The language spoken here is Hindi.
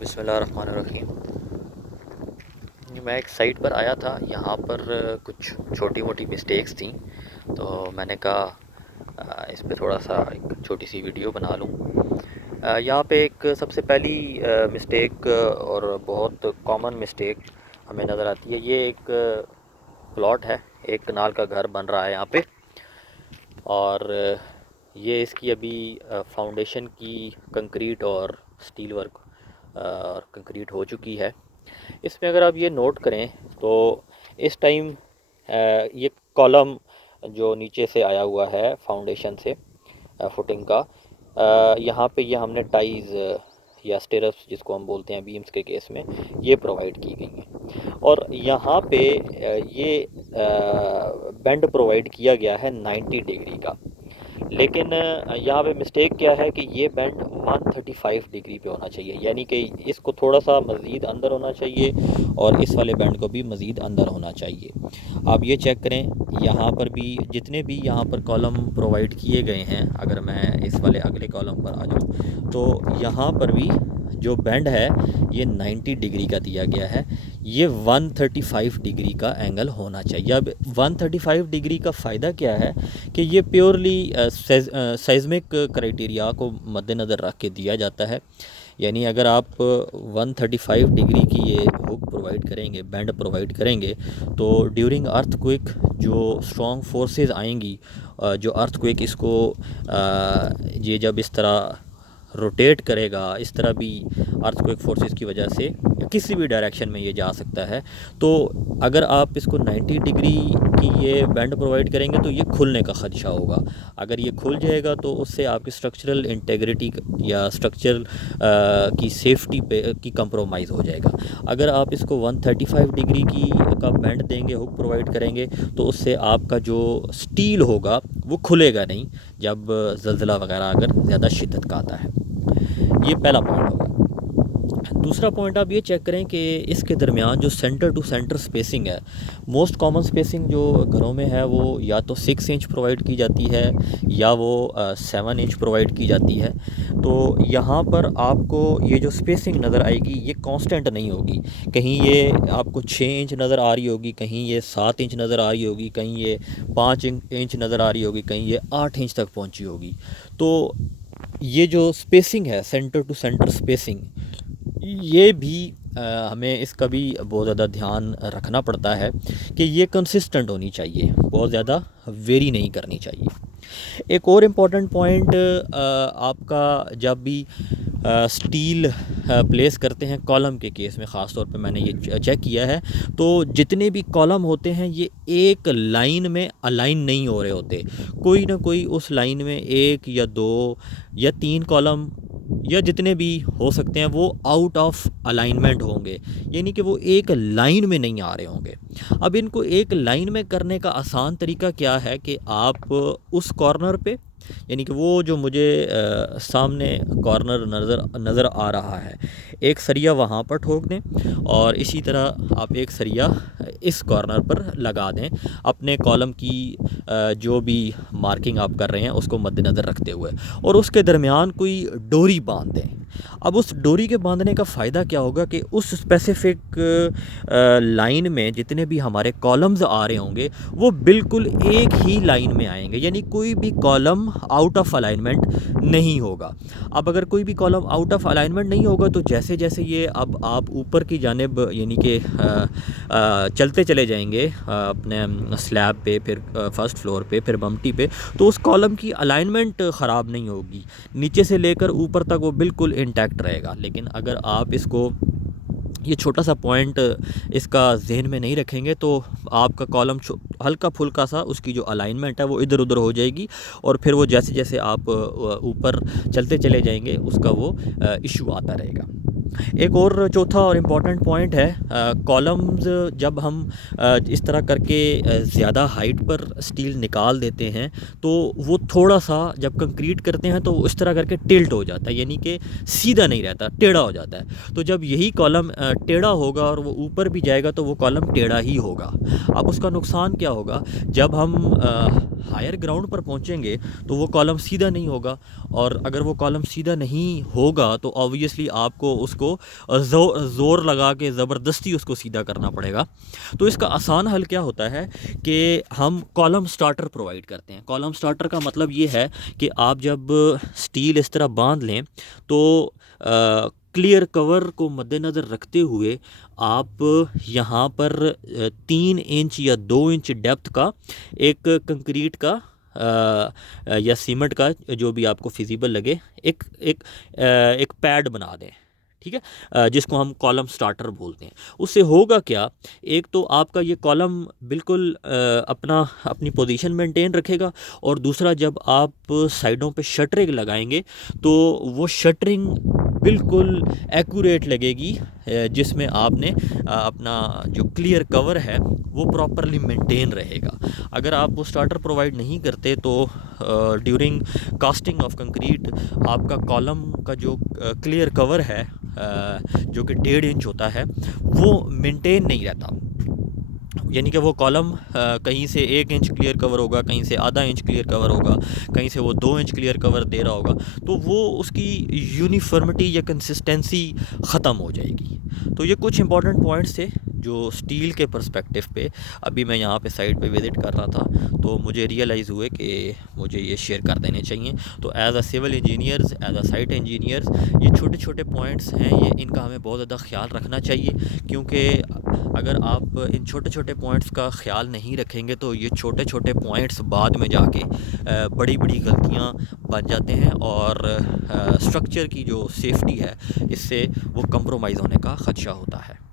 बिस्मिल्लाहिर्रहमानिर्रहीम। मैं एक साइट पर आया था, यहाँ पर कुछ छोटी मोटी मिस्टेक्स थी, तो मैंने कहा इस पे थोड़ा सा एक छोटी सी वीडियो बना लूँ। यहाँ पे एक सबसे पहली मिस्टेक और बहुत कॉमन मिस्टेक हमें नज़र आती है। ये एक प्लॉट है, एक कनाल का घर बन रहा है यहाँ पे, और ये इसकी अभी फाउंडेशन की कंक्रीट और स्टील वर्क और कंक्रीट हो चुकी है। इसमें अगर आप ये नोट करें तो इस टाइम ये कॉलम जो नीचे से आया हुआ है फाउंडेशन से, फुटिंग का, यहाँ पे ये हमने टाइज या स्टिरप्स जिसको हम बोलते हैं बीम्स के केस में, ये प्रोवाइड की गई हैं। और यहाँ पे ये बेंड प्रोवाइड किया गया है 90 डिग्री का, लेकिन यहाँ पे मिस्टेक क्या है कि ये बेंड 135 डिग्री पे होना चाहिए, यानी कि इसको थोड़ा सा मज़ीद अंदर होना चाहिए और इस वाले बेंड को भी मज़ीद अंदर होना चाहिए। आप ये चेक करें, यहाँ पर भी जितने भी यहाँ पर कॉलम प्रोवाइड किए गए हैं, अगर मैं इस वाले अगले कॉलम पर आ जाऊँ तो यहाँ पर भी जो बेंड है ये 90 डिग्री का दिया गया है। ये 135 डिग्री का एंगल होना चाहिए। अब 135 डिग्री का फ़ायदा क्या है कि ये प्योरली सेस्मिक क्राइटेरिया को मद्देनज़र रख के दिया जाता है। यानी अगर आप 135 डिग्री की ये हुक प्रोवाइड करेंगे, बैंड प्रोवाइड करेंगे, तो ड्यूरिंग अर्थक्वेक जो स्ट्रॉन्ग फोर्सेस आएंगी, जो अर्थक्वेक इसको ये जब इस तरह रोटेट करेगा, इस तरह भी अर्थक्वेक फोर्सेस की वजह से किसी भी डायरेक्शन में ये जा सकता है। तो अगर आप इसको 90 डिग्री की ये बैंड प्रोवाइड करेंगे तो ये खुलने का ख़दशा होगा। अगर ये खुल जाएगा तो उससे आपकी स्ट्रक्चरल इंटेग्रिटी या स्ट्रक्चरल की सेफ्टी पे की कंप्रोमाइज़ हो जाएगा। अगर आप इसको 135 डिग्री की का बैंड देंगे, हुक प्रोवाइड करेंगे, तो उससे आपका जो स्टील होगा वो खुलेगा नहीं जब ज़लज़ला वगैरह अगर ज़्यादा शिद्दत का आता है। ये पहला पॉइंट होगा। दूसरा पॉइंट आप ये चेक करें कि इसके दरमियान जो सेंटर टू सेंटर स्पेसिंग है, मोस्ट कॉमन स्पेसिंग जो घरों में है वो या तो 6 इंच प्रोवाइड की जाती है या वो 7 इंच प्रोवाइड की जाती है। तो यहाँ पर आपको ये जो स्पेसिंग नज़र आएगी ये कांस्टेंट नहीं होगी। कहीं ये आपको 6 इंच नज़र आ रही होगी, कहीं ये 7 इंच नज़र आ रही होगी, कहीं ये 5 इंच नज़र आ रही होगी, कहीं ये 8 इंच तक पहुँची होगी। तो ये जो स्पेसिंग है, सेंटर टू सेंटर स्पेसिंग, ये भी हमें इसका भी बहुत ज़्यादा ध्यान रखना पड़ता है कि ये कंसिस्टेंट होनी चाहिए, बहुत ज़्यादा वेरी नहीं करनी चाहिए। एक और इम्पॉर्टेंट पॉइंट, आपका जब भी स्टील प्लेस करते हैं कॉलम के केस में, ख़ास तौर पे मैंने ये चेक किया है, तो जितने भी कॉलम होते हैं ये एक लाइन में अलाइन नहीं हो रहे होते। कोई ना कोई उस लाइन में 1 या 2 या 3 कॉलम या जितने भी हो सकते हैं वो आउट ऑफ अलाइनमेंट होंगे, यानी कि वो एक लाइन में नहीं आ रहे होंगे। अब इनको एक लाइन में करने का आसान तरीका क्या है कि आप उस कॉर्नर पे, यानी कि वो जो मुझे सामने कॉर्नर नज़र आ रहा है, एक सरिया वहाँ पर ठोक दें और इसी तरह आप एक सरिया इस कॉर्नर पर लगा दें, अपने कॉलम की जो भी मार्किंग आप कर रहे हैं उसको मद्देनज़र रखते हुए, और उसके दरमियान कोई डोरी बांध दें। अब उस डोरी के बांधने का फ़ायदा क्या होगा कि उस स्पेसिफ़िक लाइन में जितने भी हमारे कॉलम्स आ रहे होंगे वो बिल्कुल एक ही लाइन में आएंगे, यानी कोई भी कॉलम आउट ऑफ अलाइनमेंट नहीं होगा। अब अगर कोई भी कॉलम आउट ऑफ अलाइनमेंट नहीं होगा तो जैसे जैसे ये अब आप ऊपर की जानिब यानी कि चलते चले जाएंगे अपने स्लैब पे, फिर फर्स्ट फ्लोर पे, फिर ममटी पे, तो उस कॉलम की अलाइनमेंट ख़राब नहीं होगी, नीचे से लेकर ऊपर तक वो बिल्कुल इंटैक्ट रहेगा। लेकिन अगर आप इसको ये छोटा सा पॉइंट इसका जहन में नहीं रखेंगे तो आपका कॉलम हल्का फुल्का सा उसकी जो अलाइनमेंट है वो इधर उधर हो जाएगी, और फिर वो जैसे जैसे आप ऊपर चलते चले जाएंगे उसका वो इशू आता रहेगा। एक और चौथा और इम्पॉर्टेंट पॉइंट है, कॉलम्स जब हम इस तरह करके ज़्यादा हाइट पर स्टील निकाल देते हैं तो वो थोड़ा सा जब कंक्रीट करते हैं तो इस तरह करके टिल्ट हो जाता है, यानी कि सीधा नहीं रहता, टेढ़ा हो जाता है। तो जब यही कॉलम टेढ़ा होगा और वो ऊपर भी जाएगा तो वो कॉलम टेढ़ा ही होगा। अब उसका नुकसान क्या होगा, जब हम हायर ग्राउंड पर पहुंचेंगे तो वो कॉलम सीधा नहीं होगा, और अगर वो कॉलम सीधा नहीं होगा तो ऑब्वियसली आपको उस उसको ज़ोर लगा के ज़बरदस्ती उसको सीधा करना पड़ेगा। तो इसका आसान हल क्या होता है कि हम कॉलम स्टार्टर प्रोवाइड करते हैं। कॉलम स्टार्टर का मतलब ये है कि आप जब स्टील इस तरह बांध लें तो क्लियर कवर को मद्देनज़र रखते हुए आप यहाँ पर 3 इंच या 2 इंच डेप्थ का एक कंक्रीट का या सीमेंट का, जो भी आपको फिजिबल लगे, एक पैड बना दें, ठीक है, जिसको हम कॉलम स्टार्टर बोलते हैं। उससे होगा क्या, एक तो आपका ये कॉलम बिल्कुल अपनी पोजीशन मेंटेन रखेगा, और दूसरा जब आप साइडों पे शटरिंग लगाएंगे तो वो शटरिंग बिल्कुल एक्यूरेट लगेगी, जिसमें आपने अपना जो क्लियर कवर है वो प्रॉपरली मेंटेन रहेगा। अगर आप वो स्टार्टर प्रोवाइड नहीं करते तो ड्यूरिंग कास्टिंग ऑफ कंक्रीट आपका कॉलम का जो क्लियर कवर है, जो कि 1.5 इंच होता है, वो मेंटेन नहीं रहता। यानी कि वो कॉलम कहीं से 1 इंच क्लियर कवर होगा, कहीं से आधा इंच क्लियर कवर होगा, कहीं से वो 2 इंच क्लियर कवर दे रहा होगा, तो वो उसकी यूनिफॉर्मिटी या कंसिस्टेंसी ख़त्म हो जाएगी। तो ये कुछ इंपॉर्टेंट पॉइंट्स थे जो स्टील के पर्सपेक्टिव पे अभी मैं यहाँ पे साइट पे विज़िट कर रहा था, तो मुझे रियलाइज़ हुए कि मुझे ये शेयर कर देने चाहिए। तो as a civil engineers, as a site engineers, ये छोटे छोटे पॉइंट्स हैं, ये इनका हमें बहुत ज़्यादा ख्याल रखना चाहिए, क्योंकि अगर आप इन छोटे छोटे पॉइंट्स का ख्याल नहीं रखेंगे तो ये छोटे छोटे पॉइंट्स बाद में जाके बड़ी बड़ी गलतियाँ बन जाते हैं, और स्ट्रक्चर की जो सेफ्टी है इससे वो कंप्रोमाइज़ होने का ख़दशा होता है।